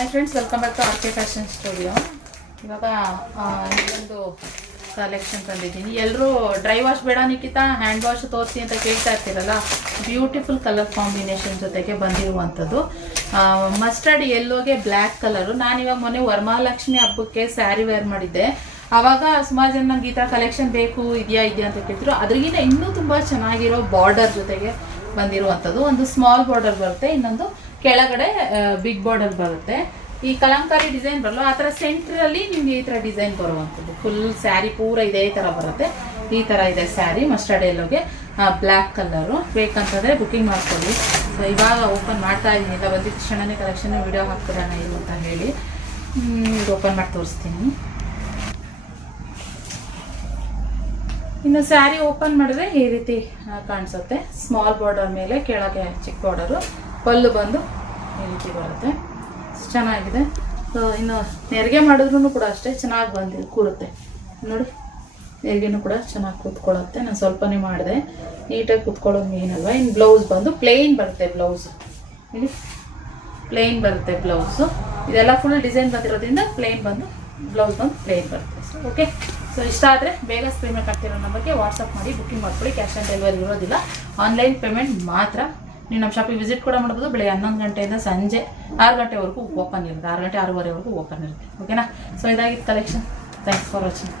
Hi friends, welcome back to R K fashion studio. ಇವಾಗ ಇನ್ನೊಂದು collection ತಂದಿದ್ದೀನಿ. ಎಲ್ಲರೂ ಡ್ರೈ ವಾಶ್ ಬೇಡ ನಿಖಿತಾ, ಹ್ಯಾಂಡ್ ವಾಶ್ ತೋರಿಸಿ ಅಂತ ಕೇಳ್ತಾ ಇರ್ತೀರಲ್ಲ. ಬ್ಯೂಟಿಫುಲ್ ಕಲರ್ ಕಾಂಬಿನೇಷನ್ ಜೊತೆಗೆ ಬಂದಿರುವಂಥದ್ದು ಮಸ್ಟರ್ಡ್ ಯೆಲ್ಲೋಗೆ ಬ್ಲ್ಯಾಕ್ ಕಲರು. ನಾನಿವಾಗ ಮೊನ್ನೆ ವರಮಹಾಲಕ್ಷ್ಮಿ ಹಬ್ಬಕ್ಕೆ ಸ್ಯಾರಿ ವೇರ್ ಮಾಡಿದ್ದೆ. ಆವಾಗ ಸುಮಾರು ಜನ ನಂಗೆ ಈ ಥರ ಕಲೆಕ್ಷನ್ ಬೇಕು, ಇದೆಯಾ ಅಂತ ಕೇಳ್ತಿದ್ರು. ಅದ್ರಿಗಿಂತ ಇನ್ನೂ ತುಂಬ ಚೆನ್ನಾಗಿರೋ ಬಾರ್ಡರ್ ಜೊತೆಗೆ ಬಂದಿರುವಂಥದ್ದು. ಒಂದು ಸ್ಮಾಲ್ ಬಾರ್ಡರ್ ಬರುತ್ತೆ, ಇನ್ನೊಂದು ಕೆಳಗಡೆ ಬಿಗ್ ಬಾರ್ಡರ್ ಬರುತ್ತೆ. ಈ ಕಲಂಕಾರಿ ಡಿಸೈನ್ ಬರಲ್ಲ, ಆ ಥರ ಸೆಂಟ್ರಲ್ಲಿ ನಿಮಗೆ ಈ ಥರ ಡಿಸೈನ್ ಬರುವಂಥದ್ದು. ಫುಲ್ ಸ್ಯಾರಿ ಪೂರ ಇದೇ ಥರ ಬರುತ್ತೆ. ಈ ಥರ ಇದೆ ಸ್ಯಾರಿ ಮಸ್ಟರ್ಡ್ ಯೆಲ್ಲೋಗೆ ಬ್ಲ್ಯಾಕ್ ಕಲರು. ಬೇಕಂತಂದರೆ ಬುಕ್ಕಿಂಗ್ ಮಾಡ್ಕೊಳ್ಳಿ. ಸೊ ಇವಾಗ ಓಪನ್ ಮಾಡ್ತಾ ಇದ್ದೀನಿ. ಇಲ್ಲ ಬಂದಿದ್ದ ತಕ್ಷಣನೇ ಕಲೆಕ್ಷನ್ ವಿಡಿಯೋ ಹಾಕ್ತಿದ್ದಾನೆ ಇದು ಅಂತ ಹೇಳಿ ಇದು ಓಪನ್ ಮಾಡಿ ತೋರಿಸ್ತೀನಿ. ಇನ್ನು ಸ್ಯಾರಿ ಓಪನ್ ಮಾಡಿದ್ರೆ ಈ ರೀತಿ ಕಾಣಿಸುತ್ತೆ. ಸ್ಮಾಲ್ ಬಾರ್ಡರ್ ಮೇಲೆ ಕೆಳಗೆ ಚಿಕ್ಕ ಬಾರ್ಡರು, ಪಲ್ಲು ಬಂದು ಈ ರೀತಿ ಬರುತ್ತೆ. ಚೆನ್ನಾಗಿದೆ. ಇನ್ನು ನೆರಿಗೆ ಮಾಡಿದ್ರೂ ಕೂಡ ಅಷ್ಟೇ ಚೆನ್ನಾಗಿ ಬಂದು ಕೂರುತ್ತೆ ನೋಡಿ. ನೆರಿಗೆನೂ ಕೂಡ ಚೆನ್ನಾಗಿ ಕೂತ್ಕೊಳ್ಳುತ್ತೆ. ನಾನು ಸ್ವಲ್ಪನೇ ಮಾಡಿದೆ, ನೀಟಾಗಿ ಕೂತ್ಕೊಳ್ಳೋದು ಮೇನಲ್ವ. ಇನ್ನು ಬ್ಲೌಸ್ ಬಂದು ಪ್ಲೇನ್ ಬರುತ್ತೆ. ಬ್ಲೌಸ್ ಇಲ್ಲಿ ಪ್ಲೇನ್ ಬರುತ್ತೆ ಬ್ಲೌಸು. ಇದೆಲ್ಲ ಫುಲ್ ಡಿಸೈನ್ ಬಂದಿರೋದ್ರಿಂದ ಪ್ಲೇನ್ ಬಂದು ಬ್ಲೌಸ್ ಬಂದು ಪ್ಲೇನ್ ಬರುತ್ತೆ. ಓಕೆ, ಸೊ ಇಷ್ಟ ಆದರೆ ಬೇಗ ಸ್ಕ್ರೀನ್ ಮೇಲೆ ಕಾಣ್ತಿರೋ ನಂಬರ್ಗೆ ವಾಟ್ಸಪ್ ಮಾಡಿ ಬುಕ್ಕಿಂಗ್ ಮಾಡ್ಕೊಳ್ಳಿ. ಕ್ಯಾಶ್ ಆನ್ ಡೆಲಿವರಿ ಇರೋದಿಲ್ಲ, ಆನ್ಲೈನ್ ಪೇಮೆಂಟ್ ಮಾತ್ರ. ನೀವು ನಮ್ಮ ಶಾಪಿಗೆ ವಿಸಿಟ್ ಕೂಡ ಮಾಡ್ಬೋದು. ಬೆಳಗ್ಗೆ 11 ಗಂಟೆಯಿಂದ ಸಂಜೆ 6 ಗಂಟೆವರೆಗೂ ಓಪನ್ ಇರುತ್ತೆ. 6 ಗಂಟೆ 6:30ವರೆಗೂ ಓಪನ್ ಇರುತ್ತೆ. ಓಕೆನಾ? ಸೊ ಇದಾಗಿತ್ತು ಕಲೆಕ್ಷನ್. Thanks for watching.